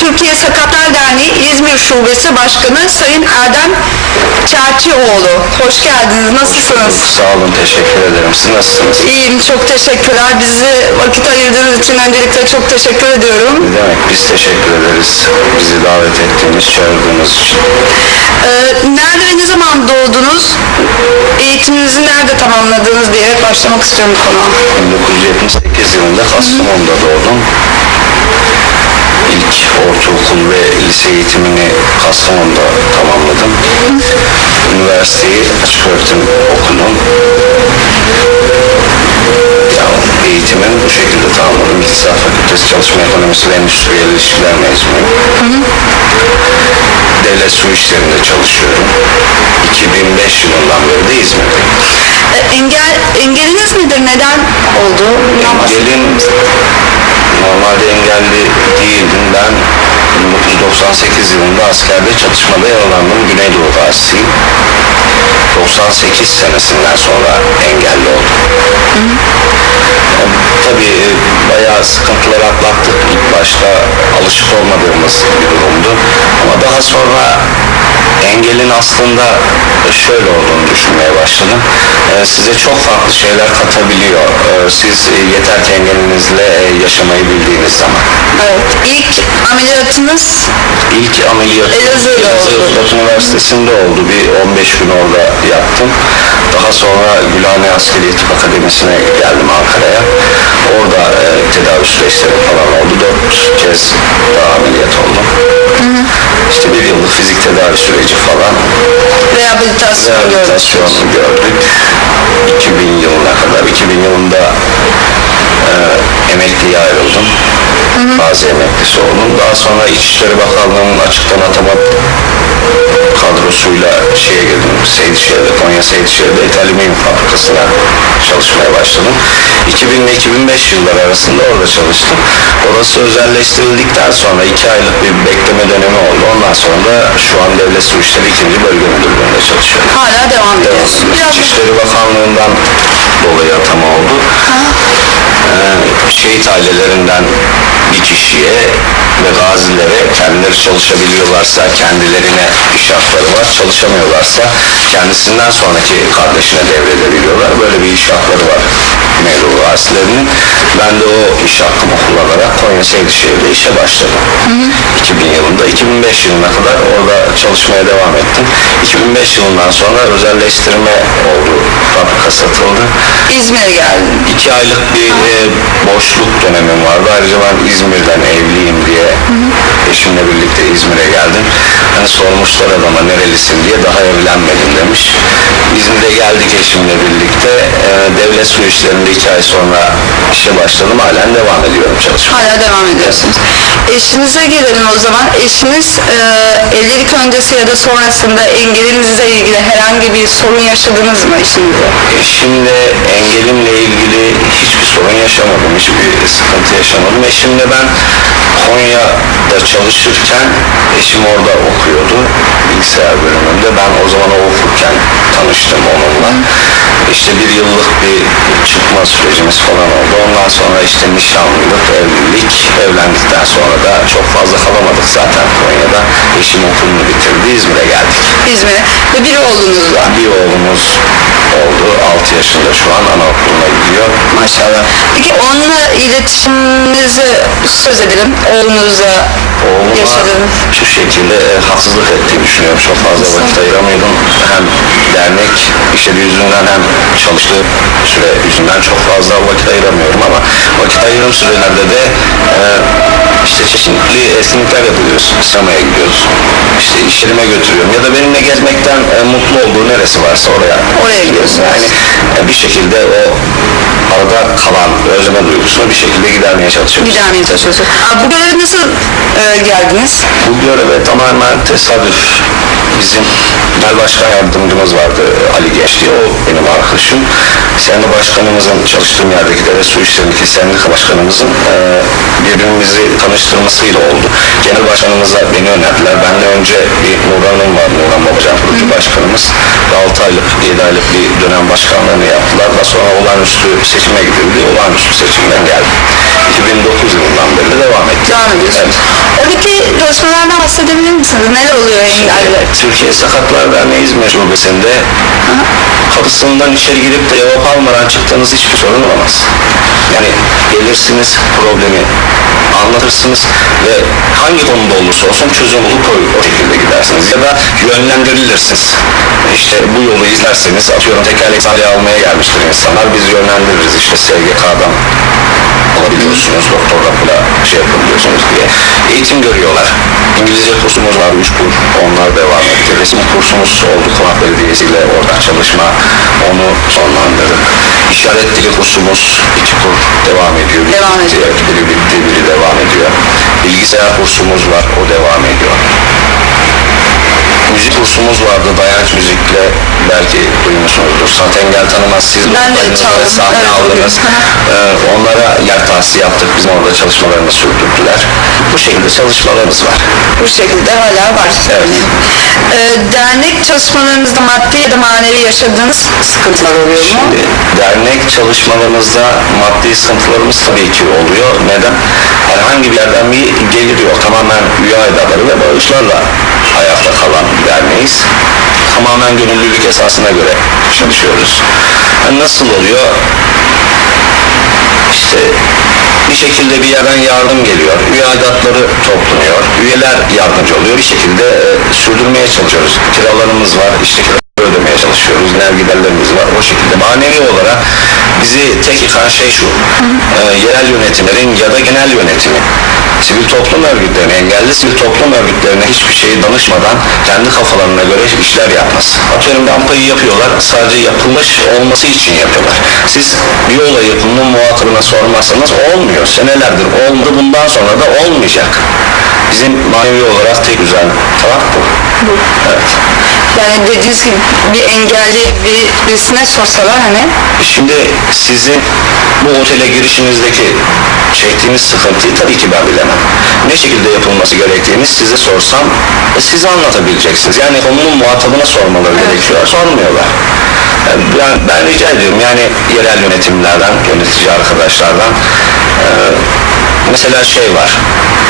Türkiye Sakatlar Derneği İzmir Şubesi Başkanı Sayın Erdem Çerçioğlu. Hoş geldiniz. Nasılsınız? Sağ olun, teşekkür ederim. Siz nasılsınız? İyiyim. Çok teşekkürler. Bizi vakit ayırdığınız için öncelikle çok teşekkür ediyorum. Ne demek? Biz teşekkür ederiz. Bizi davet ettiğiniz, çağırdığınız için. Ee, Nerede ve ne zaman doğdunuz? Eğitiminizi nerede tamamladınız diye başlamak istiyorum konuğa. 1978 yılında Kastamonu'da doğdum. İlk ortaokul ve lise eğitimini Kastamonu'da tamamladım. Üniversiteyi açık öğretim okudum. Yani bu şekilde tamamladım. İktisat Fakültesi Çalışma Ekonomisi ve Endüstriyel İlişkiler mezunuyum. Devlet su işlerinde çalışıyorum. 2005 yılından beri de İzmir'deyim. Ee, Engel, engeliniz nedir? Neden oldu? Engelim normalde engelli değildim. Ben 1998 yılında askerde çatışmada yaralandım. Güneydoğu gazisiyim. 98 senesinden sonra engelli oldum. E, Tabii e, bayağı sıkıntılar atlattık ilk başta alışık olmadığımız bir durumdu. Ama daha sonra engelin aslında şöyle olduğunu düşünmeye başladım. E, Size çok farklı şeyler katabiliyor. E, Siz yeter ki engelinizle yaşamayı bildiğiniz zaman. Evet. İlk ameliyatınız İlk ameliyatı Elazığ'da oldu. Fırat Üniversitesi'nde oldu. Bir 15 gün orada yattım. Daha sonra Gülhane Askeri Tıp Akademisi'ne geldim Ankara'ya. Orada e, tedavi süreçleri falan oldu. Dört kez daha ameliyat oldum. İşte bir yıllık fizik tedavi süreci falan. rehabilitasyon. Rehabilitasyonu gördük. 2000 yılına kadar. 2000 yılında e, emekliye ayrıldım. Bazı emeklisi oldum. Daha sonra İçişleri Bakanlığı'nın açıktan atama kadrosuyla şeye girdim. Seydişehir'de, Konya Seydişehir'de İtalyan fabrikasına çalışmaya başladım. 2000 ile 2005 yıllar arasında orada çalıştım. Orası özelleştirildikten sonra iki aylık bir bekleme dönemi oldu. Ondan sonra da şu an Devlet Su İşleri 2. Bölge Müdürlüğü'nde çalışıyorum. Hala devam ediyorsun. Biraz İçişleri Bakanlığı'ndan dolayı atama oldu. Ee, şehit ailelerinden bir kişiye ve gazilere kendileri çalışabiliyorlarsa kendilerine iş hakları var, çalışamıyorlarsa kendisinden sonraki kardeşine devredebiliyorlar. Böyle bir iş hakları var memur gazilerinin. Ben de o iş hakkımı kullanarak Konya Seydişehir'de işe başladım. 2000 yılında. 2005 yılına kadar orada çalışmaya devam ettim. 2005 yılından sonra özelleştirme oldu. Fabrika satıldı. İzmir'e geldim. İki aylık bir e, boşluk dönemim vardı. Ayrıca ben İzmir'den evliyim diye eşimle birlikte İzmir'e geldim. Hani sormuşlar adama nerelisin diye daha evlenmedim demiş. İzmir'e geldik eşimle birlikte. E, devlet su işlerinde iki ay sonra işe başladım. Halen devam ediyorum çalışmaya. Hala devam ediyorsunuz. Eşinize gelelim o zaman. Eşiniz e, evlilik öncesi ya da sonrasında engelinizle ilgili herhangi bir sorun yaşadınız mı eşinizle? Eşimle engelimle ilgili hiçbir sorun yaşamadım, hiçbir sıkıntı yaşamadım. Eşimle ben Konya'da çalışırken eşim orada okuyordu bilgisayar bölümünde. Ben o zaman okurken tanıştım onunla. İşte bir yıllık bir çıkma sürecimiz falan oldu. Ondan sonra işte nişanlılık, evlilik. Evlendikten sonra da çok fazla kalamadık zaten Konya'da. Eşim okulunu bitirdi, İzmir'e geldik. İzmir'e ve bir oğlunuz var. Bir oğlumuz oldu. 6 yaşında şu an anaokuluna gidiyor. Maşallah. Peki onunla iletişiminizi söz edelim. Oğlunuzla Oğluma şu şekilde e, haksızlık ettiğini düşünüyorum. Çok fazla vakit ayıramıyordum. Hem dernek işleri yüzünden hem çalıştığı süre yüzünden çok fazla vakit ayıramıyorum ama vakit ayırdığım sürelerde de e, işte çeşitli etkinlikler yapıyoruz. Sinemaya gidiyoruz. İşte işlerime götürüyorum. Ya da benimle gezmekten e, mutlu olduğu neresi varsa oraya Oraya gidiyorsunuz. Yani e, bir şekilde o arada kalan özleme duygusunu bir şekilde gidermeye çalışıyoruz. Gidermeye çalışıyorsunuz. Aa, Bu göreve nasıl e, geldiniz? Bu göreve tamamen tesadüf. Bizim genel başkan yardımcımız vardı Ali Genç diye. O benim arkadaşım. Sendika başkanımızın çalıştığım yerdeki devlet su işlerindeki sendika başkanımızın e, birbirimizi tanıştırmasıyla oldu. Genel başkanımıza beni önerdiler. Benden önce bir Nurhan'ım var. Nurhan Babacan kurucu başkanımız. Ve 6 aylık, 7 aylık bir dönem başkanlığını yaptılar. Daha sonra olağanüstü seçime gidildi. Olağanüstü seçimden geldi. 2009 yılından beri de devam etti. Devam ediyorsunuz. Evet. Oradaki çalışmalardan bahsedebilir misiniz? Neler oluyor engelliler için? Türkiye Sakatlar Derneği İzmir Şubesi'nde kapısından içeri girip de cevap almadan çıktığınız hiçbir sorun olamaz. Yani gelirsiniz problemi anlatırsınız ve hangi konuda olursa olsun çözüm bulup o, o şekilde gidersiniz. Ya da yönlendirilirsiniz. İşte bu yolu izlerseniz atıyorum tekerlek almaya gelmiştir insanlar. Biz yönlendiririz işte SGK'dan alabiliyorsunuz, doktor rapıyla şey yapabiliyorsunuz diye. Eğitim görüyorlar. İngilizce kursumuz var, üç kur, onlar devam etti. Resim kursumuz oldu Konak Belediyesi ile orada çalışma, onu sonlandırdık. İşaret dili kursumuz iki kur devam ediyor. Biri Devam bitti, ediyor. biri bitti, biri devam ediyor. Bilgisayar kursumuz var, o devam ediyor. Müzik kursumuz vardı, dayanç müzikle belki duymuşsunuzdur. Sanat engel tanımaz, siz Ben de çaldım, sahne evet, aldınız. Ee, onlara yer tahsisi yaptık, bizim orada çalışmalarını sürdürdüler. Bu şekilde çalışmalarımız var. Bu şekilde hala var. Evet. Ee, dernek çalışmalarınızda maddi ya da manevi yaşadığınız sıkıntılar oluyor mu? Şimdi dernek çalışmalarımızda maddi sıkıntılarımız tabii ki oluyor. Neden? Herhangi bir yerden bir gelir yok. Tamamen üye aidatları ve bağışlarla ayakta kalan derneğiz. Tamamen gönüllülük esasına göre çalışıyoruz. Yani nasıl oluyor? İşte bir şekilde bir yerden yardım geliyor. Üye aidatları toplanıyor. Üyeler yardımcı oluyor. Bir şekilde e, sürdürmeye çalışıyoruz. Kiralarımız var. İşte ödemeye çalışıyoruz. Genel giderlerimiz var. O şekilde manevi olarak bizi tek yıkan şey şu. e, yerel yönetimlerin ya da genel yönetimin sivil toplum örgütlerine, engelli sivil toplum örgütlerine hiçbir şeyi danışmadan kendi kafalarına göre işler yapması. Atıyorum rampayı yapıyorlar, sadece yapılmış olması için yapıyorlar. Siz bir olayı bunun muhatabına sormazsanız olmuyor. Senelerdir oldu, bundan sonra da olmayacak. Bizim manevi olarak tek güzel taraf bu. Evet. Yani dediğiniz gibi bir engelli bir, birisine sorsalar hani Şimdi sizin bu otele girişinizdeki çektiğiniz sıkıntıyı tabii ki ben bilemem. Ne şekilde yapılması gerektiğini size sorsam e, siz anlatabileceksiniz. Yani konunun muhatabına sormaları gerekiyor. Sormuyorlar. E, Ben, ben rica ediyorum yani yerel yönetimlerden, yönetici arkadaşlardan e, mesela şey var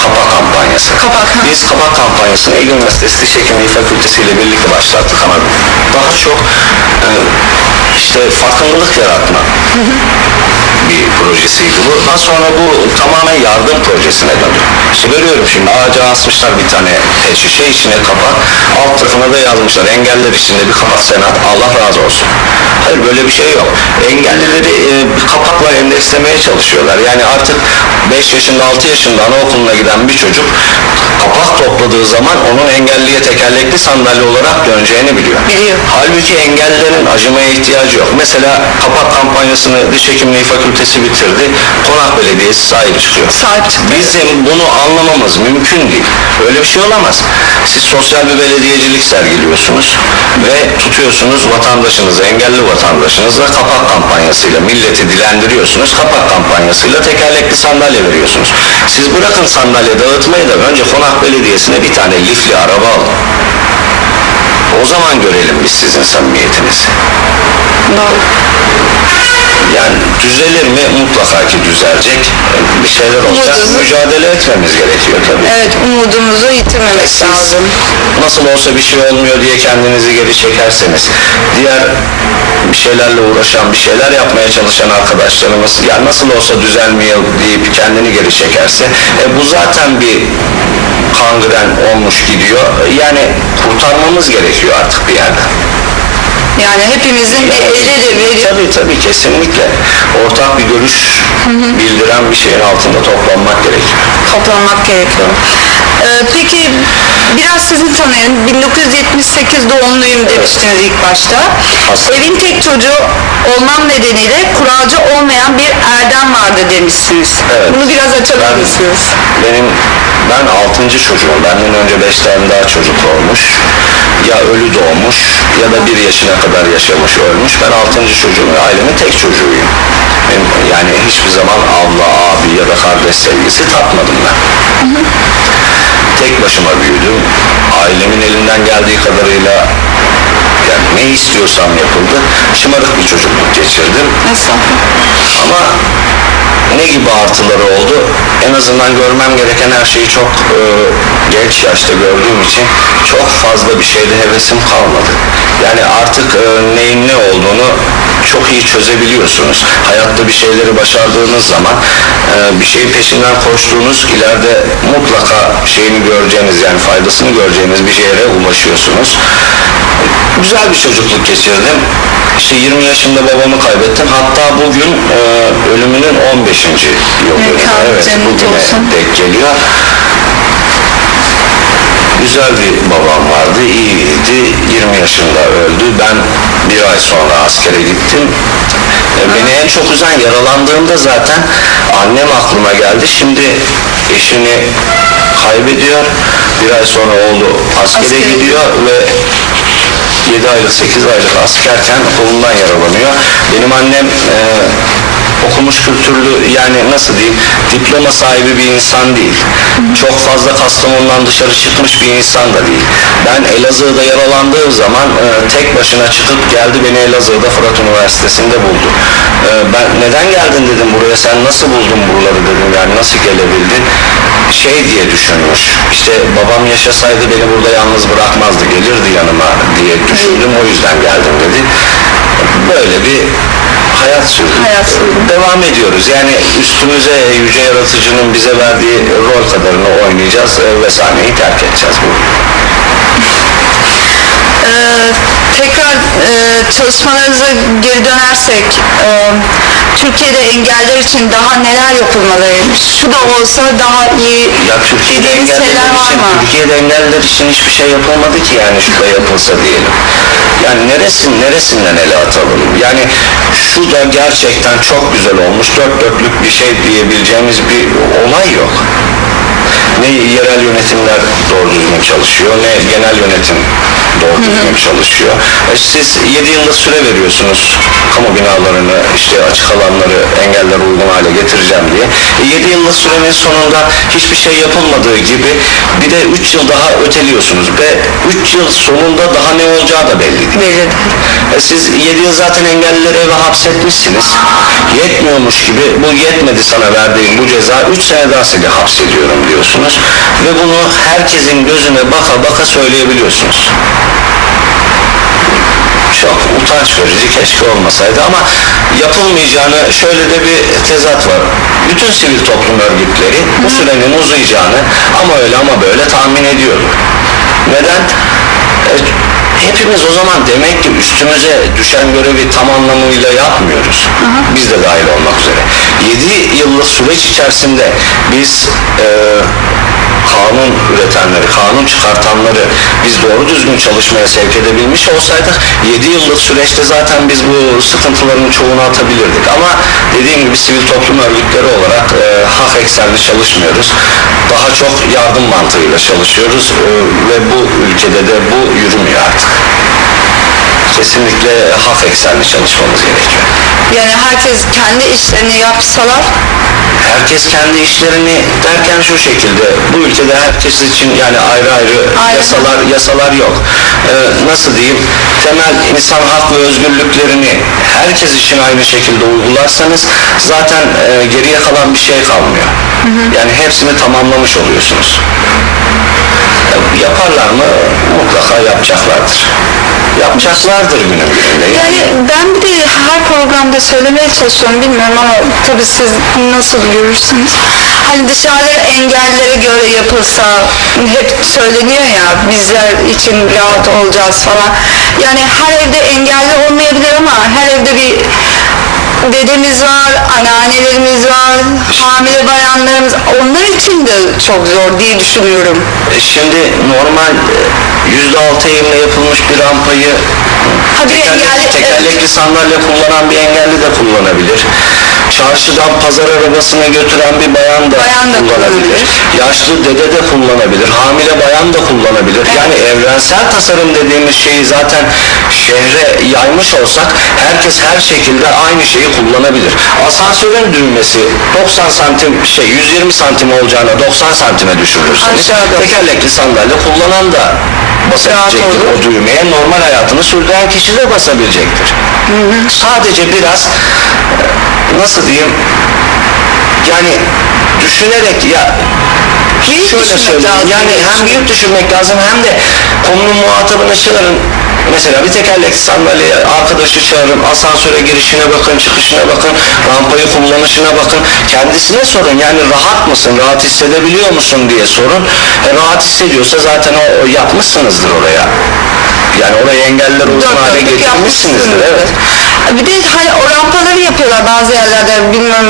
kapak kampanyası. Kapak, ha. Biz kapak kampanyasını Ege Üniversitesi Diş Hekimliği Fakültesi ile birlikte başlattık ama daha çok e, işte farkındalık yaratma bir projesiydi bu. Daha sonra bu tamamen yardım projesine döndü. İşte görüyorum şimdi ağaca asmışlar bir tane şişe içine kapak. Alt tarafına da yazmışlar engeller içinde bir kapak senat Allah razı olsun. Hayır böyle bir şey yok. Engellileri e, kapakla endekslemeye çalışıyorlar. Yani artık 5 yaşında 6 yaşında anaokuluna giden bir çocuk kapak topladığı zaman onun engelliye tekerlekli sandalye olarak döneceğini biliyor. Biliyor. Halbuki engellilerin acımaya ihtiyacı yok. Mesela kapak kampanyasını diş hekimliği fakültesi bitirdi. Konak Belediyesi sahip çıkıyor. Sahip çıktı. Bizim bunu anlamamız mümkün değil. Öyle bir şey olamaz. Siz sosyal bir belediyecilik sergiliyorsunuz ve tutuyorsunuz vatandaşınızı, engelli vatandaşınızla kapak kampanyasıyla milleti dilendiriyorsunuz. Kapak kampanyasıyla tekerlekli sandalye veriyorsunuz. Siz bırakın sandalye dağıtmayı da önce Konak Belediyesi'ne bir tane lifli araba alın. O zaman görelim biz sizin samimiyetinizi. doğru. Yani düzelir mi? Mutlaka ki düzelecek. Bir şeyler olacak. Umudumuz- Mücadele etmemiz gerekiyor tabii. Evet umudumuzu yitirmemek Siz lazım. nasıl olsa bir şey olmuyor diye kendinizi geri çekerseniz diğer bir şeylerle uğraşan, bir şeyler yapmaya çalışan arkadaşlarımız ya nasıl olsa düzelmiyor deyip kendini geri çekerse e, bu zaten bir kangren olmuş gidiyor. Yani kurtarmamız gerekiyor artık bir yerden. Yani hepimizin bir eli de veriyor. Tabii tabii kesinlikle. Ortak bir görüş bildiren bir şeyin altında toplanmak gerekiyor. toplanmak gerekiyor. Ee, peki biraz sizi tanıyın. 1978 doğumluyum demiştiniz ilk başta. Aslında. Evin tek çocuğu olmam nedeniyle kuralcı olmayan vardı demişsiniz. Evet. Bunu biraz açabilir misiniz? Benim ben altıncı çocuğum. Benden önce beş tane daha çocuk olmuş. Ya ölü doğmuş ya da bir yaşına kadar yaşamış ölmüş. Ben altıncı çocuğum ve ailemin tek çocuğuyum. Benim, yani hiçbir zaman abla, abi ya da kardeş sevgisi tatmadım ben. Tek başıma büyüdüm. Ailemin elinden geldiği kadarıyla yani ne istiyorsam yapıldı. Şımarık bir çocukluk geçirdim. Estağfurullah. Ama ne gibi artıları oldu? En azından görmem gereken her şeyi çok e, genç yaşta gördüğüm için çok fazla bir şeyde hevesim kalmadı. Yani artık e, neyin ne olduğunu çok iyi çözebiliyorsunuz. Hayatta bir şeyleri başardığınız zaman e, bir şeyin peşinden koştuğunuz ileride mutlaka şeyini göreceğiniz yani faydasını göreceğiniz bir yere ulaşıyorsunuz. Güzel bir çocukluk geçirdim. İşte 20 yaşında babamı kaybettim. Hatta bugün e, ölümünün 15. yıl dönümü. Evet, bugüne olsun. denk geliyor. Güzel bir babam vardı, iyiydi. 20 yaşında öldü. Ben bir ay sonra askere gittim. E, Beni en çok üzen yaralandığımda zaten annem aklıma geldi. Şimdi eşini kaybediyor. Bir ay sonra oğlu askere, Askere gidiyor ve 7 aylık 8 aylık askerken kolundan yaralanıyor. Benim annem e, okumuş kültürlü yani nasıl diyeyim diploma sahibi bir insan değil. Çok fazla Kastamonu'dan dışarı çıkmış bir insan da değil. Ben Elazığ'da yaralandığım zaman e, tek başına çıkıp geldi beni Elazığ'da Fırat Üniversitesi'nde buldu. E, ben neden geldin dedim buraya sen nasıl buldun buraları dedim yani nasıl gelebildin? Şey diye düşünmüş işte babam yaşasaydı beni burada yalnız bırakmazdı gelirdi yanıma diye düşündüm o yüzden geldim dedi. Böyle bir hayat sürdük. Hayat sürdük. Devam ediyoruz. Yani üstümüze yüce yaratıcının bize verdiği rol kadarını oynayacağız e, ve sahneyi terk edeceğiz. Bu. Ee, tekrar e, çalışmalarınıza geri dönersek e, Türkiye'de engeller için daha neler yapılmalıymış? Şu da olsa daha iyi Ya Türkiye'de dediğiniz engelliler şeyler var için, mı? Türkiye'de engelliler için hiçbir şey yapılmadı ki yani şu da yapılsa diyelim. Yani neresin, neresinden ele atalım? Yani şu da gerçekten çok güzel olmuş, dört dörtlük bir şey diyebileceğimiz bir olay yok. Ne yerel yönetimler doğru düzgün çalışıyor, ne genel yönetim doğru düzgün çalışıyor. E siz 7 yıllık süre veriyorsunuz kamu binalarını, işte açık alanları engeller uygun hale getireceğim diye. E 7 yıllık sürenin sonunda hiçbir şey yapılmadığı gibi bir de 3 yıl daha öteliyorsunuz ve 3 yıl sonunda daha ne olacağı da belli değil. Belli. E siz 7 yıl zaten engellileri eve hapsetmişsiniz. Yetmiyormuş gibi bu yetmedi sana verdiğim bu ceza 3 sene daha seni hapsediyorum diyorsunuz. Ve bunu herkesin gözüne baka baka söyleyebiliyorsunuz. Çok utanç verici keşke olmasaydı ama yapılmayacağını şöyle de bir tezat var. Bütün sivil toplum örgütleri bu sürenin uzayacağını ama öyle ama böyle tahmin ediyordu. Neden? E, hepimiz o zaman demek ki üstümüze düşen görevi tam anlamıyla yapmıyoruz. Biz de dahil olmak üzere. 7 yıllık süreç içerisinde biz e, kanun üretenleri, kanun çıkartanları biz doğru düzgün çalışmaya sevk edebilmiş olsaydık 7 yıllık süreçte zaten biz bu sıkıntıların çoğunu atabilirdik. Ama dediğim gibi sivil toplum örgütleri olarak e, hak eksenli çalışmıyoruz. Daha çok yardım mantığıyla çalışıyoruz e, ve bu ülkede de bu yürümüyor artık. Kesinlikle hak eksenli çalışmamız gerekiyor. Yani herkes kendi işlerini yapsalar Herkes kendi işlerini derken şu şekilde bu ülkede herkes için yani ayrı ayrı Aynen. yasalar yasalar yok. Ee, nasıl diyeyim? Temel insan hak ve özgürlüklerini herkes için aynı şekilde uygularsanız zaten e, geriye kalan bir şey kalmıyor. Yani hepsini tamamlamış oluyorsunuz. Mutlaka yapacaklardır. Yapacaklardır günün birinde. Yani ben bir de her programda söylemeye çalışıyorum bilmiyorum ama tabii siz nasıl görürsünüz. Hani dışarıda engellere göre yapılsa hep söyleniyor ya bizler için rahat olacağız falan. Yani her evde engelli olmayabilir ama her evde bir dedemiz var, anneannelerimiz var, hamile bayanlarımız onlar için de çok zor diye düşünüyorum. E, Şimdi normal e, yüzde altı eğimle yapılmış bir rampayı Ha, bir tekerlekli, engelli- tekerlekli sandalye kullanan bir engelli de kullanabilir. çarşıdan pazar arabasına götüren bir bayan da, Bayan da kullanabilir. kullanabilir. Yaşlı dede de kullanabilir. Hamile bayan da kullanabilir. Yani evrensel tasarım dediğimiz şeyi zaten şehre yaymış olsak herkes her şekilde aynı şeyi kullanabilir. Asansörün düğmesi 90 santim şey 120 santim olacağına 90 santime düşürürseniz Aşağıda. tekerlekli sandalye kullanan da basabilecektir o düğmeye. Normal hayatını sürdüren kişi de basabilecektir. Sadece biraz e, nasıl diyeyim yani düşünerek ya Büyük şöyle söyleyeyim lazım yani hem büyük düşünmek lazım hem de konunun muhatabını çağırın mesela bir tekerlekli sandalyeye arkadaşı çağırın asansöre girişine bakın çıkışına bakın rampayı kullanışına bakın. Kendisine sorun yani rahat mısın rahat hissedebiliyor musun diye sorun. E, rahat hissediyorsa zaten o, o yapmışsınızdır oraya. Yani oraya engeller Dört hale getirmişsinizdir evet Bir de hani o rampaları yapıyorlar bazı yerlerde bilmem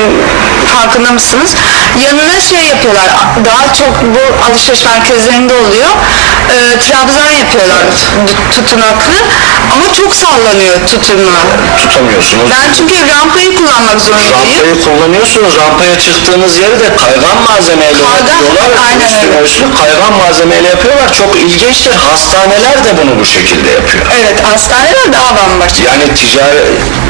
farkında mısınız? Yanına şey yapıyorlar daha çok bu alışveriş merkezlerinde oluyor. Ee, trabzan yapıyorlar tutunaklı ama çok sallanıyor tutunma. tutamıyorsunuz Ben çünkü rampayı kullanmak zorundayım. Rampayı kullanıyorsunuz. Rampaya çıktığınız yeri de kaygan malzemeyle Kaygan, yapıyorlar. aynen Üstüne öyle. üstlük kaygan malzemeyle yapıyorlar. Çok ilginçtir. Hastaneler de bunu bu şekilde yapıyor. Evet hastaneler daha bambaşka. Yani ticari,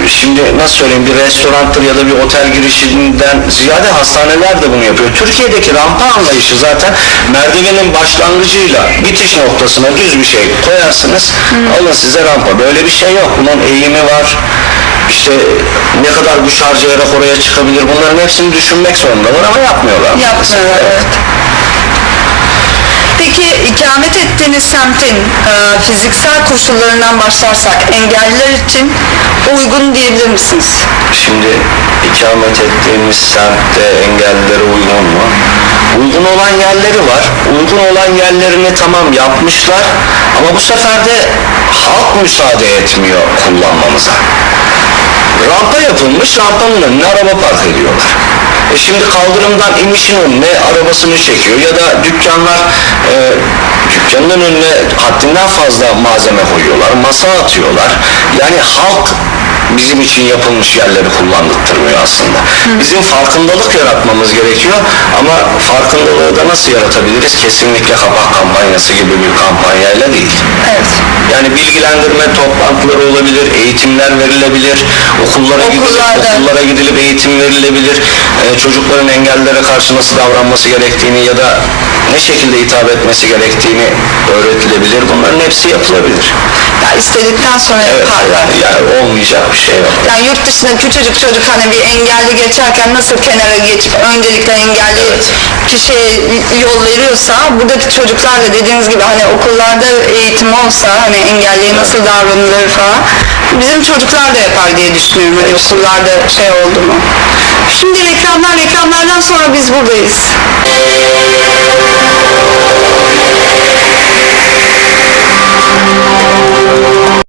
şimdi nasıl söyleyeyim bir restoranttır ya da bir otel girişinden ziyade hastaneler de bunu yapıyor. Türkiye'deki rampa anlayışı zaten merdivenin başlangıcıyla bitiş noktasına düz bir şey koyarsınız. Alın size rampa. Böyle bir şey yok. Bunun eğimi var. İşte ne kadar güç harcayarak oraya çıkabilir bunların hepsini düşünmek zorundalar ama yapmıyorlar. Yapmıyorlar evet. Peki ikamet ettiğiniz semtin e, fiziksel koşullarından başlarsak engelliler için uygun diyebilir misiniz? Şimdi ikamet ettiğimiz semtte engellilere uygun mu? Uygun olan yerleri var. Uygun olan yerlerini tamam yapmışlar ama bu sefer de halk müsaade etmiyor kullanmamıza. Rampa yapılmış, rampanın önüne araba park ediyorlar. E şimdi kaldırımdan inişin önüne arabasını çekiyor ya da dükkanlar e, dükkanın önüne haddinden fazla malzeme koyuyorlar, masa atıyorlar. Yani halk bizim için yapılmış yerleri kullandırtmıyor aslında. Bizim farkındalık yaratmamız gerekiyor ama farkındalığı da nasıl yaratabiliriz? Kesinlikle kapak kampanyası gibi bir kampanyayla değil. Evet. Yani bilgilendirme toplantıları olabilir, eğitimler verilebilir, okullara gidilip, Okullarda. okullara gidilip eğitim verilebilir, Ee, çocukların engellere karşı nasıl davranması gerektiğini ya da ne şekilde hitap etmesi gerektiğini öğretilebilir. Bunların hepsi yapılabilir. Ya istedikten sonra Evet, yaparlar. yani olmayacak bir yok. Yani yurt dışında küçücük çocuk hani bir engelli geçerken nasıl kenara geçip öncelikle engelli Evet. kişiye yol veriyorsa buradaki çocuklar da dediğiniz gibi hani okullarda eğitim olsa hani engelliye nasıl davranılır falan bizim çocuklar da yapar diye düşünüyorum hani Evet. okullarda şey oldu mu. Şimdi reklamlar reklamlardan sonra biz buradayız.